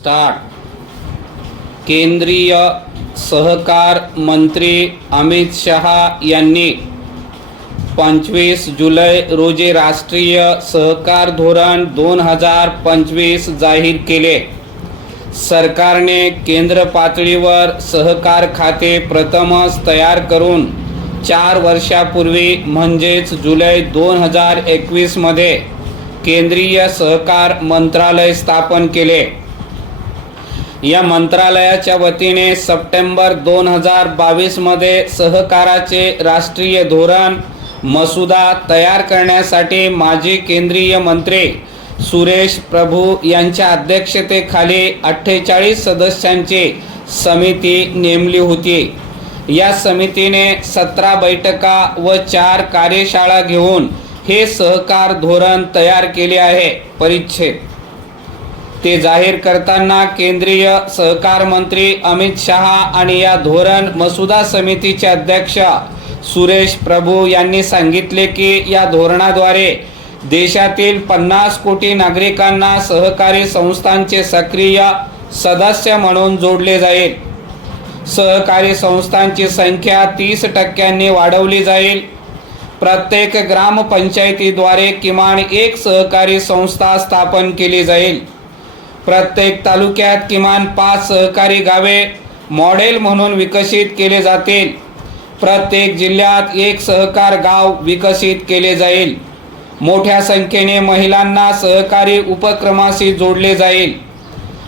Start. केंद्रीय सहकार मंत्री अमित शहा यांनी 25 जुलै रोजी राष्ट्रीय सहकार धोरण 2025 जाहीर केले. सरकारने केंद्र पातळीवर सहकार खाते प्रथमच तयार करून 4 वर्षापूर्वी म्हणजेच जुलै 2021 मध्ये केंद्रीय सहकार मंत्रालय स्थापन केले. या मंत्रालयाच्या वतीने सप्टेंबर 2022 मध्ये सहकाराचे राष्ट्रीय धोरण मसुदा तयार करण्यासाठी माजी केंद्रीय मंत्री सुरेश प्रभू यांच्या अध्यक्षतेखाली 48 सदस्यांची समिती नेमली होती. या समितीने 17 बैठका व 4 कार्यशाळा घेऊन हे सहकार धोरण तयार केले आहे. परिच्छेद ते जाहीर करताना केंद्रीय सहकार मंत्री अमित शहा आणि या धोरण मसुदा समितीचे अध्यक्ष सुरेश प्रभू यांनी सांगितले की या धोरणाद्वारे देशातील 50 कोटी नागरिकांना सहकारी संस्थांचे सक्रिय सदस्य म्हणून जोडले जाईल. सहकारी संस्थांची संख्या 30% वाढवली जाईल. प्रत्येक ग्रामपंचायतीद्वारे किमान एक सहकारी संस्था स्थापन केली जाईल. प्रत्येक तालुक्यात किमान 5 सहकारी गावे मॉडेल म्हणून विकसित केले जातील. प्रत्येक जिल्ह्यात एक सहकार गाव विकसित केले जाईल. मोठ्या संख्येने महिलांना सहकारी उपक्रमाशी जोडले जाईल.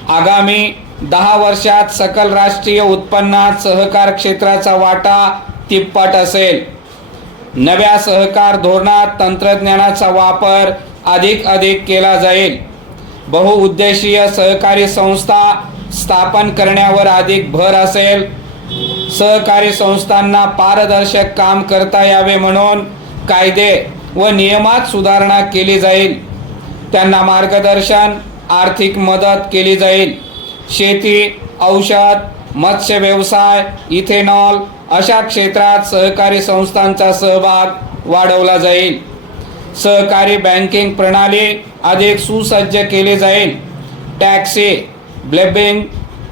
आगामी 10 वर्षात सकल राष्ट्रीय उत्पन्नात सहकार क्षेत्राचा वाटा तिप्पट असेल. नव्या सहकार धोरणात तंत्रज्ञानाचा वापर अधिक केला जाईल. बहुउद्देशीय सहकारी संस्था स्थापन करण्यावर अधिक भर असेल. सहकारी संस्थांना पारदर्शक काम करता यावे म्हणून कायदे व नियमात सुधारणा केली जाईल. त्यांना मार्गदर्शन, आर्थिक मदत केली जाईल. शेती, औषध, मत्स्य व्यवसाय, इथेनॉल अशा क्षेत्रात सहकारी संस्थांचा सहभाग वाढवला जाईल. सहकारी बँकिंग प्रणाली अधिक सुसज्ज केली जाईल. टॅक्सी, बिलिंग,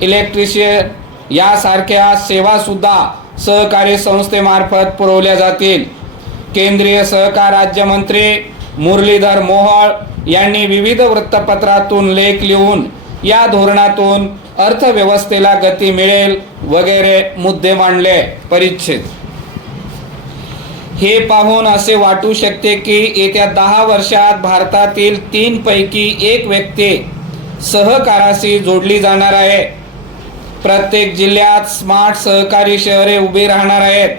इलेक्ट्रिसिटी यासारख्या सेवासुद्धा सहकारी संस्थेमार्फत पुरवल्या जातील. केंद्रीय सहकार राज्यमंत्री मुरलीधर मोहोळ यांनी विविध वृत्तपत्रातून लेख लिहून या धोरणातून अर्थव्यवस्थेला गती मिळेल वगैरे मुद्दे मांडले. परिच्छेद हे पाहून असे वाटू शकते की येत्या 10 वर्षात भारतातील 3 पैकी 1 व्यक्ती सहकाराशी जोडली जाणार आहे. प्रत्येक जिल्ह्यात स्मार्ट सहकारी शहरे उभी राहणार आहेत.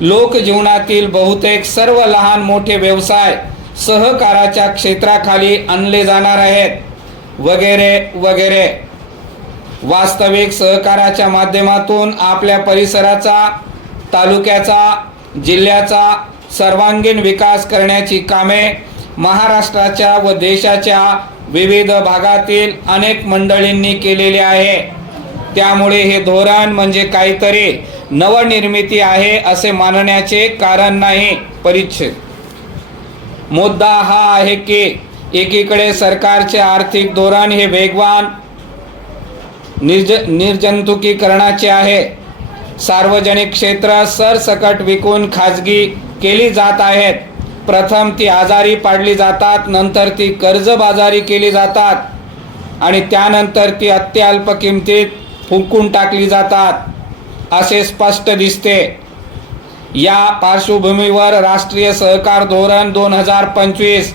लोकजीवनातील बहुतेक सर्व लहान मोठे व्यवसाय सहकाराच्या क्षेत्राखाली आणले जाणार आहेत वगैरे वगैरे. वास्तविक सहकाराच्या माध्यमातून आपल्या परिसराचा, तालुक्याचा, जिल्ह्याचा सर्वांगीण विकास करण्याची कामे महाराष्ट्राच्या व देशाच्या विविध भागातील अनेक मंडळींनी केलेली आहे. त्यामुळे हे धोरण म्हणजे काहीतरी नवनिर्मिती आहे असे मानण्याचे कारण नाही. परिच्छेद मुद्दा हा आहे की एकीकडे सरकारचे आर्थिक धोरण हे वेगवान निर्जंतुकीकरणाचे आहे. सार्वजनिक क्षेत्र सरसकट विकून खाजगी केली जात आहेत. प्रथम ती आजारी पाडली जातात, नंतर ती कर्जबाजारी केली जातात आणि त्यानंतर ती अत्यल्प किमतीत फुंकून टाकली जातात असे स्पष्ट दिसते. या पार्श्वभूमीवर राष्ट्रीय सहकार धोरण 2025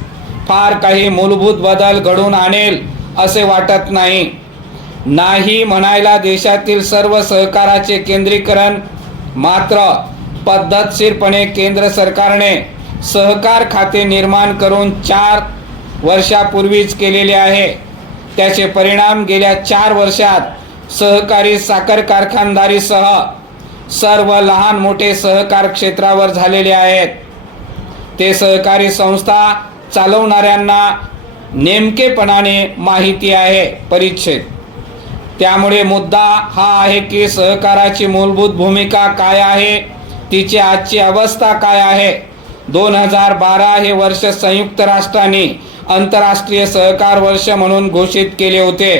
फार काही मूलभूत बदल घडवून आणेल असे वाटत नाही. नाही म्हणायला देशातील सर्व सहकाराचे केंद्रीकरण. मात्र पद्धतशीरपणे केंद्र सरकारने सहकार खाते निर्माण करून 4 वर्षापूर्वीच केलेले आहे. त्याचे परिणाम गेल्या 4 वर्षात सहकारी साखर कारखानदारीसह सर्व लहान मोठे सहकार क्षेत्रावर झालेले आहेत. ते सहकारी संस्था चालवणाऱ्यांना नेमकेपणाने माहिती आहे. परिच्छेद त्यामुळे मुद्दा हा आहे की सहकाराची मूलभूत भूमिका काय आहे, तिची आजची अवस्था काय आहे. 2012 हे वर्ष संयुक्त राष्ट्रांनी आंतरराष्ट्रीय सहकार वर्ष म्हणून घोषित केले होते.